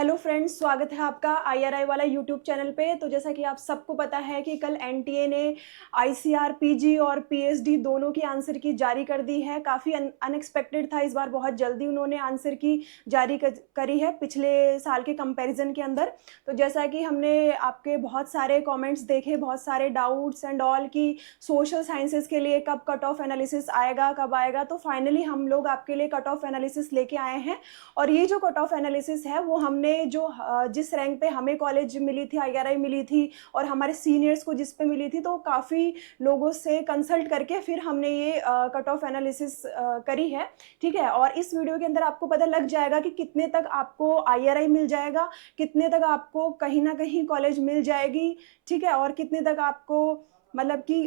Hello friends, स्वागत है आपका आईआरआई वाला यूट्यूब चैनल पे। तो जैसा कि आप सबको पता है कि कल एनटीए ने आईसीआर पीजी और पीएचडी दोनों की आंसर की जारी कर दी है। काफ़ी अनएक्सपेक्टेड था, इस बार बहुत जल्दी उन्होंने आंसर की जारी करी है पिछले साल के कंपैरिजन के अंदर। तो जैसा कि हमने आपके बहुत सारे कॉमेंट्स देखे, बहुत सारे डाउट्स एंड ऑल की सोशल साइंसेज के लिए कब कट ऑफ एनालिसिस आएगा, कब आएगा, तो फाइनली हम लोग आपके लिए कट ऑफ एनालिसिस लेके आए हैं। और ये जो कट ऑफ एनालिसिस है वो हमने जो जिस रैंक पे हमें कॉलेज मिली थी, आईआरआई मिली थी और हमारे सीनियर्स को जिस पे मिली थी, तो काफ़ी लोगों से कंसल्ट करके फिर हमने ये कट ऑफ एनालिसिस करी है। ठीक है, और इस वीडियो के अंदर आपको पता लग जाएगा कि कितने तक आपको आईआरआई मिल जाएगा, कितने तक आपको कहीं ना कहीं कॉलेज मिल जाएगी। ठीक है, और कितने तक आपको मतलब कि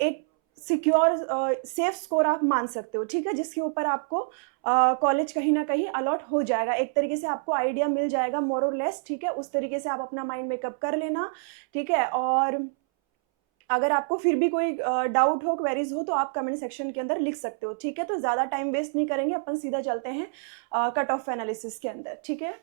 एक सिक्योर सेफ स्कोर आप मान सकते हो। ठीक है, जिसके ऊपर आपको कॉलेज कहीं ना कहीं अलॉट हो जाएगा। एक तरीके से आपको आइडिया मिल जाएगा मोर और लेस। ठीक है, उस तरीके से आप अपना माइंड मेकअप कर लेना। ठीक है, और अगर आपको फिर भी कोई डाउट हो, क्वेरीज हो, तो आप कमेंट सेक्शन के अंदर लिख सकते हो। ठीक है, तो ज़्यादा टाइम वेस्ट नहीं करेंगे, अपन सीधा चलते हैं कट ऑफ एनालिसिस के अंदर। ठीक है,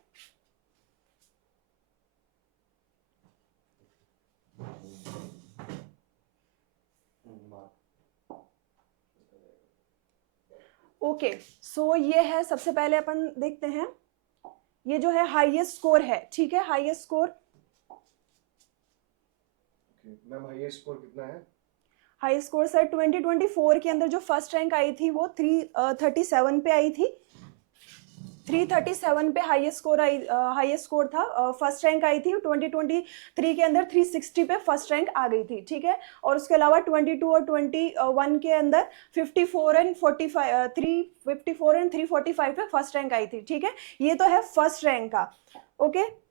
ओके। सो ये है, सबसे पहले अपन देखते हैं, ये जो है हाईएस्ट स्कोर है। ठीक है, highest score ma'am highest score कितना है? हाई स्कोर सर 2024 के अंदर जो फर्स्ट रैंक आई थी वो 337 पे आई थी। 337 पे हाईएस्ट स्कोर हाईएस्ट स्कोर था। फर्स्ट रैंक आई थी 2023 के अंदर 360 पे फर्स्ट रैंक आ गई थी। ठीक है, और उसके अलावा 22 और 21 के अंदर 54 एंड 45 354 एंड 345 पे फर्स्ट रैंक आई थी। ठीक है, ये तो है फर्स्ट रैंक का। ओके,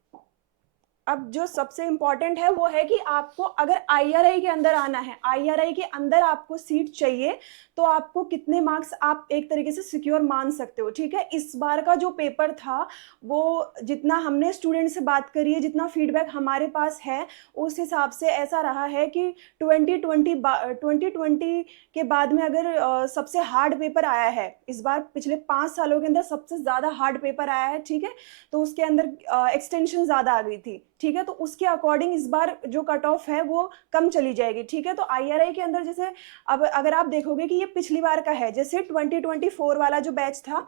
अब जो सबसे इंपॉर्टेंट है वो है कि आपको अगर आईआरआई के अंदर आना है, आईआरआई के अंदर आपको सीट चाहिए, तो आपको कितने मार्क्स आप एक तरीके से सिक्योर मान सकते हो। ठीक है, इस बार का जो पेपर था वो जितना हमने स्टूडेंट से बात करी है, जितना फीडबैक हमारे पास है, उस हिसाब से ऐसा रहा है कि 2020 के बाद में अगर सबसे हार्ड पेपर आया है इस बार, पिछले 5 सालों के अंदर सबसे ज़्यादा हार्ड पेपर आया है। ठीक है, तो उसके अंदर एक्सटेंशन ज़्यादा आ गई थी। ठीक है, तो उसके अकॉर्डिंग इस बार जो कट ऑफ है वो कम चली जाएगी। ठीक है, तो आईआरआई के अंदर जैसे अब अगर आप देखोगे कि ये पिछली बार का है, जैसे 2024 वाला जो बैच था,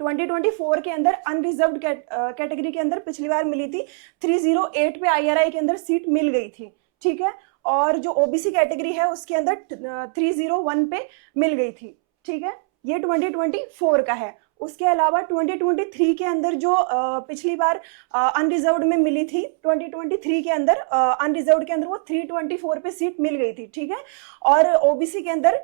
2024 के अंदर अनरिजर्व्ड कैटेगरी के अंदर पिछली बार मिली थी 308 पे आईआरआई के अंदर सीट मिल गई थी। ठीक है, और जो ओबीसी कैटेगरी है उसके अंदर 301 पे मिल गई थी। ठीक है, ये 2024 का है। उसके अलावा 2023 के अंदर जो पिछली बार अनरिजर्व्ड में मिली थी, 2023 के अंदर अनरिजर्व्ड के अंदर वो 324 पे सीट मिल गई थी। ठीक है, और ओबीसी के अंदर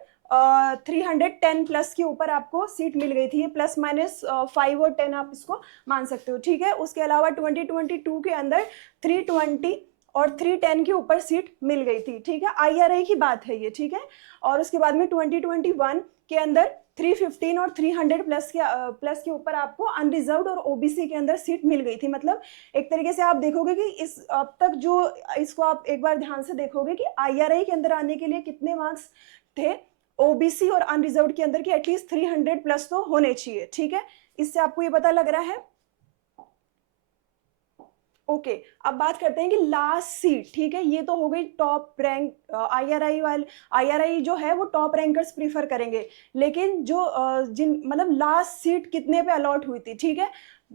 310 प्लस के ऊपर आपको सीट मिल गई थी। ये प्लस माइनस 5 और 10 आप इसको मान सकते हो। ठीक है, उसके अलावा 2022 के अंदर 320 और 310 के ऊपर सीट मिल गई थी। ठीक है, आईआरआई की बात है ये। ठीक है, और उसके बाद में 2021 के अंदर 315 और 300 प्लस के ऊपर आपको अनरिजर्व्ड और ओबीसी के अंदर सीट मिल गई थी। मतलब एक तरीके से आप देखोगे कि इस अब तक जो इसको आप एक बार ध्यान से देखोगे कि आईआरआई के अंदर आने के लिए कितने मार्क्स थे, ओबीसी और अनरिजर्व्ड के अंदर की एटलीस्ट 300 प्लस तो होने चाहिए। ठीक है, इससे आपको ये पता लग रहा है। ओके, अब बात करते हैं कि लास्ट सीट। ठीक है, ये तो हो गई टॉप रैंक। आईआरआई वाले, आईआरआई जो है वो टॉप रैंकर्स प्रीफर करेंगे, लेकिन जो जिन मतलब लास्ट सीट कितने पे अलॉट हुई थी, ठीक है,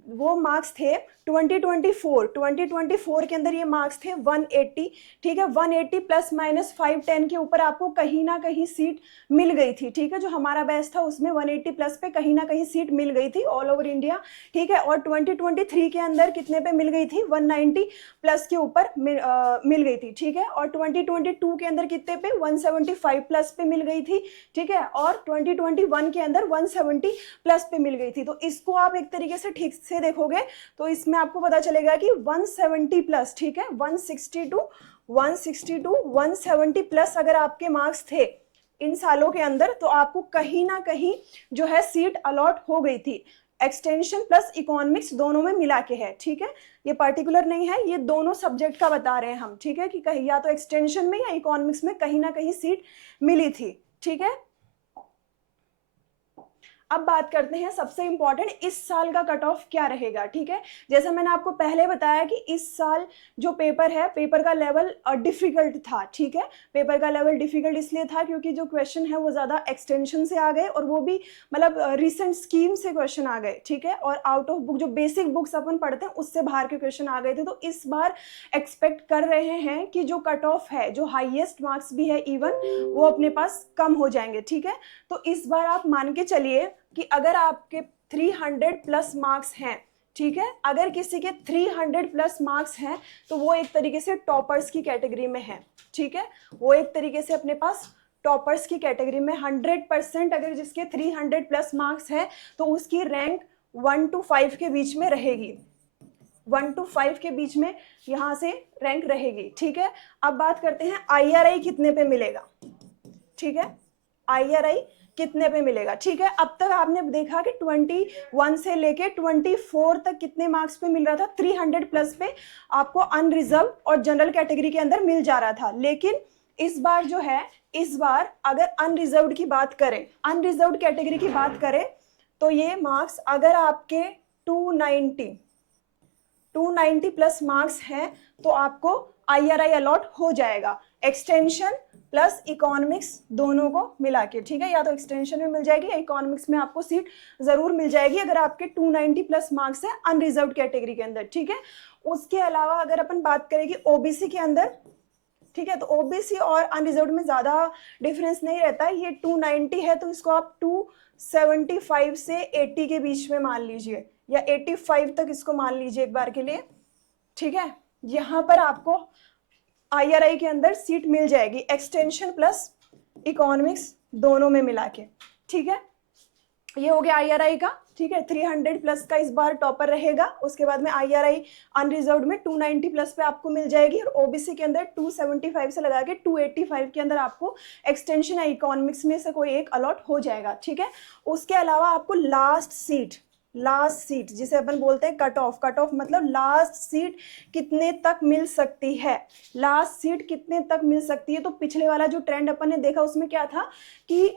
वो मार्क्स थे 2024 के अंदर ये मार्क्स थे 180। ठीक है, 180 प्लस माइनस 510 के ऊपर आपको कहीं ना कहीं सीट मिल गई थी। ठीक है, जो हमारा बैच था उसमें 180 प्लस पे कहीं ना कहीं सीट मिल गई थी ऑल ओवर इंडिया। ठीक है, और 2023 के अंदर कितने पे मिल गई थी, 190 प्लस के ऊपर मिल गई थी। ठीक है, और 2022 के अंदर कितने पे, 175 प्लस पे मिल गई थी। ठीक है, और 2021 के अंदर 170 प्लस पे मिल गई थी। तो इसको आप एक तरीके से ठीक से देखोगे तो इसमें आपको पता चलेगा कि 170 प्लस, ठीक है, 160 टू 170 प्लस अगर आपके मार्क्स थे इन सालों के अंदर, तो आपको कहीं ना कहीं जो है सीट अलॉट हो गई थी। एक्सटेंशन प्लस इकोनॉमिक्स दोनों में मिला के है। ठीक है, ये पर्टिकुलर नहीं है, ये दोनों सब्जेक्ट का बता रहे हैं हम। ठीक है, कि कहीं या तो एक्सटेंशन में या इकोनॉमिक्स में कहीं ना कहीं सीट मिली थी। ठीक है, अब बात करते हैं सबसे इम्पोर्टेंट, इस साल का कट ऑफ क्या रहेगा। ठीक है, जैसा मैंने आपको पहले बताया कि इस साल जो पेपर है, पेपर का लेवल डिफिकल्ट था। ठीक है, पेपर का लेवल डिफिकल्ट इसलिए था क्योंकि जो क्वेश्चन है वो ज़्यादा एक्सटेंशन से आ गए और वो भी मतलब रिसेंट स्कीम से क्वेश्चन आ गए। ठीक है, और आउट ऑफ बुक जो बेसिक बुक्स अपन पढ़ते हैं उससे बाहर के क्वेश्चन आ गए थे। तो इस बार एक्सपेक्ट कर रहे हैं कि जो कट ऑफ है, जो हाईएस्ट मार्क्स भी है इवन, वो अपने पास कम हो जाएंगे। ठीक है, तो इस बार आप मान के चलिए कि अगर आपके 300 प्लस मार्क्स हैं, ठीक है, अगर किसी के 300 प्लस मार्क्स हैं तो वो एक तरीके से टॉपर्स की कैटेगरी में है। ठीक है, वो एक तरीके से अपने पास टॉपर्स की कैटेगरी में 100%, अगर जिसके 300 प्लस मार्क्स है तो उसकी रैंक 1 to 5 के बीच में रहेगी। 1 to 5 के बीच में यहाँ से रैंक रहेगी। ठीक है, अब बात करते हैं IRI कितने पे मिलेगा। ठीक है, IRI कितने पे मिलेगा। ठीक है, अब तक आपने देखा कि 21 से लेके 24 तक कितने मार्क्स पे मिल रहा था, 300 प्लस पे आपको अनरिजर्व और जनरल कैटेगरी के अंदर मिल जा रहा था। लेकिन इस बार जो है, इस बार अगर अनरिजर्व्ड की बात करें, अनरिजर्व्ड कैटेगरी की बात करें तो ये मार्क्स अगर आपके 290 प्लस मार्क्स हैं तो आपको IRI अलॉट हो जाएगा, एक्सटेंशन प्लस इकोनॉमिक्स दोनों को मिला के। ठीक है, या तो एक्सटेंशन में मिल जाएगी या इकोनॉमिक्स में आपको सीट जरूर मिल जाएगी अगर आपके 290 प्लस मार्क्स है अनरिजर्व्ड कैटेगरी के अंदर। ठीक है, उसके अलावा अगर अपन बात करें कि OBC के अंदर, ठीक है, तो OBC और अनरिजर्व्ड में ज्यादा डिफरेंस नहीं रहता है। ये 290 है तो इसको आप 275 से 80 के बीच में मान लीजिए, या 85 तक इसको मान लीजिए एक बार के लिए। ठीक है, यहाँ पर आपको IRI के अंदर सीट मिल जाएगी, एक्सटेंशन प्लस इकोनॉमिक्स दोनों में मिला के। ठीक है, ये हो गया IRI का। ठीक है, 300 प्लस का इस बार टॉपर रहेगा। उसके बाद में IRI अनरिजर्व्ड में 290 प्लस पे आपको मिल जाएगी और OBC के अंदर 275 से लगा के 285 के अंदर आपको एक्सटेंशन या इकोनॉमिक्स में से कोई एक अलॉट हो जाएगा। ठीक है, उसके अलावा आपको लास्ट सीट जिसे अपन बोलते हैं कट ऑफ, कट ऑफ मतलब लास्ट सीट कितने तक मिल सकती है, लास्ट सीट कितने तक मिल सकती है। तो पिछले वाला जो ट्रेंड अपन ने देखा उसमें क्या था कि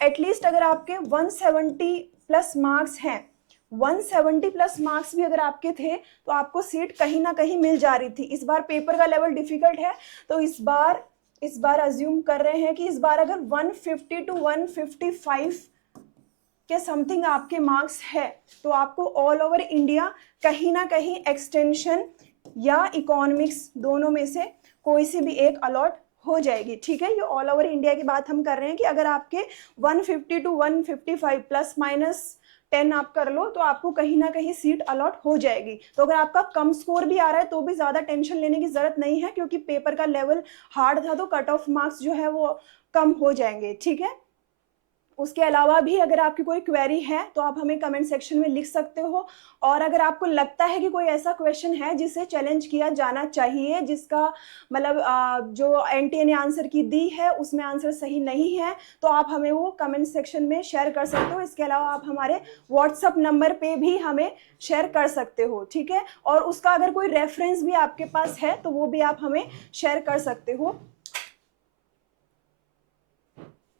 एटलीस्ट अगर आपके 170 प्लस मार्क्स हैं, 170 प्लस मार्क्स भी अगर आपके थे तो आपको सीट कहीं ना कहीं मिल जा रही थी। इस बार पेपर का लेवल डिफिकल्ट है तो इस बार अज्यूम कर रहे हैं कि इस बार अगर 150 to 155 के समथिंग आपके मार्क्स है तो आपको ऑल ओवर इंडिया कहीं ना कहीं एक्सटेंशन या इकोनॉमिक्स दोनों में से कोई सी भी एक अलॉट हो जाएगी। ठीक है, ये ऑल ओवर इंडिया की बात हम कर रहे हैं कि अगर आपके 150 to 155 प्लस माइनस 10 आप कर लो तो आपको कहीं ना कहीं सीट अलॉट हो जाएगी। तो अगर आपका कम स्कोर भी आ रहा है तो भी ज्यादा टेंशन लेने की जरूरत नहीं है क्योंकि पेपर का लेवल हार्ड था तो कट ऑफ मार्क्स जो है वो कम हो जाएंगे। ठीक है, उसके अलावा भी अगर आपकी कोई क्वेरी है तो आप हमें कमेंट सेक्शन में लिख सकते हो। और अगर आपको लगता है कि कोई ऐसा क्वेश्चन है जिसे चैलेंज किया जाना चाहिए, जिसका मतलब जो NTA ने आंसर की दी है उसमें आंसर सही नहीं है, तो आप हमें वो कमेंट सेक्शन में शेयर कर सकते हो। इसके अलावा आप हमारे व्हाट्सअप नंबर पे भी हमें शेयर कर सकते हो। ठीक है, और उसका अगर कोई रेफरेंस भी आपके पास है तो वो भी आप हमें शेयर कर सकते हो।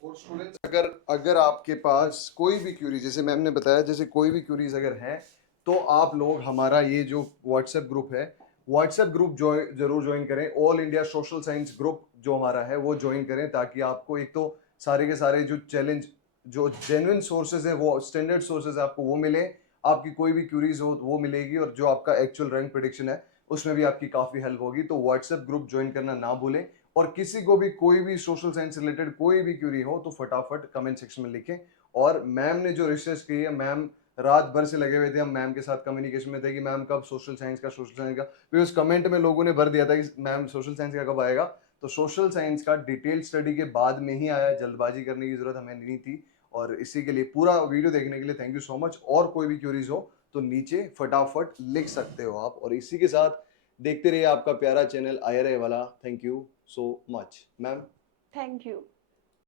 और स्टूडेंट्स, अगर अगर आपके पास कोई भी क्यूरी, जैसे मैम ने बताया, जैसे कोई भी क्यूरीज अगर है तो आप लोग हमारा ये जो व्हाट्सएप ग्रुप है, व्हाट्सएप ग्रुप जरूर ज्वाइन करें। All India social science group जो हमारा है वो ज्वाइन करें ताकि आपको एक तो सारे के सारे जो चैलेंज, जो जेन्युइन सोर्सेज है, वो स्टैंडर्ड सोर्सेज आपको वो मिले, आपकी कोई भी क्यूरीज हो वो मिलेगी, और जो आपका एक्चुअल रैंक प्रेडिक्शन है उसमें भी आपकी काफ़ी हेल्प होगी। तो व्हाट्सएप ग्रुप ज्वाइन करना ना भूलें। और किसी को भी कोई भी सोशल साइंस रिलेटेड कोई भी क्यूरी हो तो फटाफट कमेंट सेक्शन में लिखें। और मैम ने जो रिसर्च की है, मैम रात भर से लगे हुए थे, हम मैम के साथ कम्युनिकेशन में थे कि मैम कब सोशल साइंस का फिर उस कमेंट में लोगों ने भर दिया था कि मैम सोशल साइंस का कब आएगा। तो सोशल साइंस का डिटेल स्टडी के बाद में ही आया, जल्दबाजी करने की जरूरत हमें नहीं थी। और इसी के लिए पूरा वीडियो देखने के लिए थैंक यू सो मच। और कोई भी क्यूरीज हो तो नीचे फटाफट लिख सकते हो आप। और इसी के साथ देखते रहिए आपका प्यारा चैनल IRI वाला। Thank you so much, ma'am. Thank you.